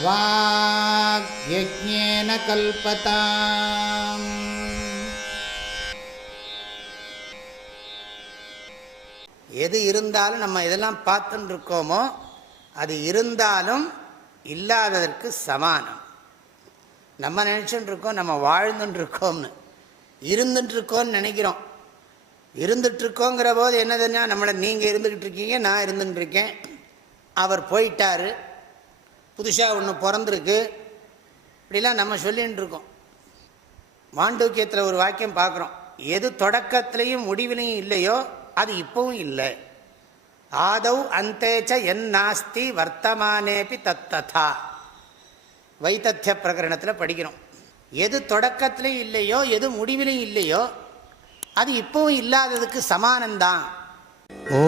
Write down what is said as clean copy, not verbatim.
வாக்யஜ்ஞேன கல்பதாம். எது இருந்தாலும் நம்ம இதெல்லாம் பார்த்துன்னு இருக்கோமோ அது இருந்தாலும் இல்லாததற்கு சமானம். நம்ம நினச்சிட்டு இருக்கோம் நம்ம வாழ்ந்துட்டு இருக்கோம்னு, இருந்துட்டு இருக்கோம்னு நினைக்கிறோம். இருந்துட்டுருக்கோங்கிற போது என்னதுன்னா, நம்மளை நீங்கள் இருந்துக்கிட்டு இருக்கீங்க, நான் இருந்துகிட்டு இருக்கேன், அவர் போயிட்டார், புதுசாக ஒன்று பிறந்திருக்கு, இப்படிலாம் நம்ம சொல்லிகிட்டு இருக்கோம். மாண்டூக்கியத்தில் ஒரு வாக்கியம் பார்க்குறோம், எது தொடக்கத்திலையும் முடிவிலையும் இல்லையோ அது இப்பவும் இல்லை. ஆதவ் அந்தேச்ச என் நாஸ்தி வர்த்தமானேபி தத்ததா. வைத்தத்திய பிரகரணத்தில் படிக்கிறோம். எது தொடக்கத்திலையும் இல்லையோ எது முடிவிலையும் இல்லையோ அது இப்பவும் இல்லாததுக்கு சமானம்தான். ஓ